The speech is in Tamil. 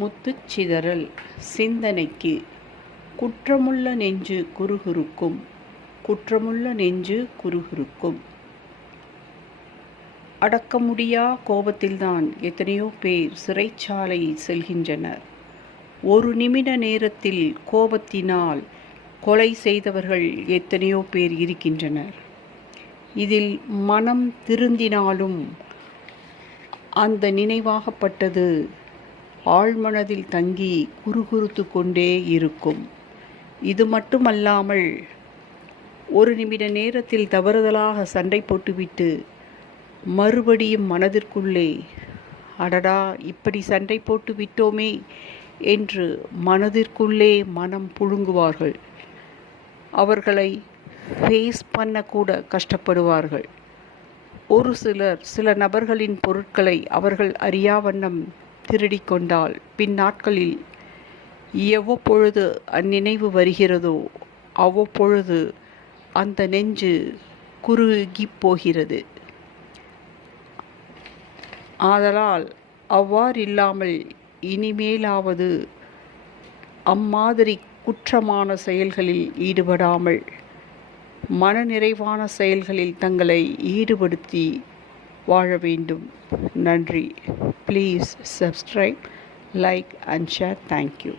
முத்துச்சிதறல் சிந்தனைக்கு குற்றமுள்ள நெஞ்சு குறுகுறுக்கும் குற்றமுள்ள நெஞ்சு குறுகுறுக்கும். அடக்க முடியா கோபத்தில்தான் எத்தனையோ பேர் சிறைச்சாலை செல்கின்றனர். ஒரு நிமிட நேரத்தில் கோபத்தினால் கொலை செய்தவர்கள் எத்தனையோ பேர் இருக்கின்றனர். இதில் மனம் திருந்தினாலும் அந்த நினைவாகப்பட்டது ஆழ்மனதில் தங்கி குறுகுறுத்து கொண்டே இருக்கும். இது மட்டுமல்லாமல் ஒரு நிமிட நேரத்தில் தவறுதலாக சண்டை போட்டுவிட்டு மறுபடியும் மனதிற்குள்ளே அடடா இப்படி சண்டை போட்டு விட்டோமே என்று மனதிற்குள்ளே மனம் புழுங்குவார்கள். அவர்களை ஃபேஸ் பண்ணக்கூட கஷ்டப்படுவார்கள். ஒரு சில நபர்களின் பொருட்களை அவர்கள் அறியாவண்ணம் திருடிக்கொண்டால் பின்னாட்களில் எவ்வப்பொழுது அந்நினைவு வருகிறதோ அவ்வப்பொழுது அந்த நெஞ்சு குறுகி போகிறது. ஆதலால் அவ்வாறில்லாமல் இனிமேலாவது அம்மாதிரி குற்றமான செயல்களில் ஈடுபடாமல் மனநிறைவான செயல்களில் தங்களை ஈடுபடுத்தி வாழ வேண்டும். நன்றி. Please subscribe, like and share. Thank you.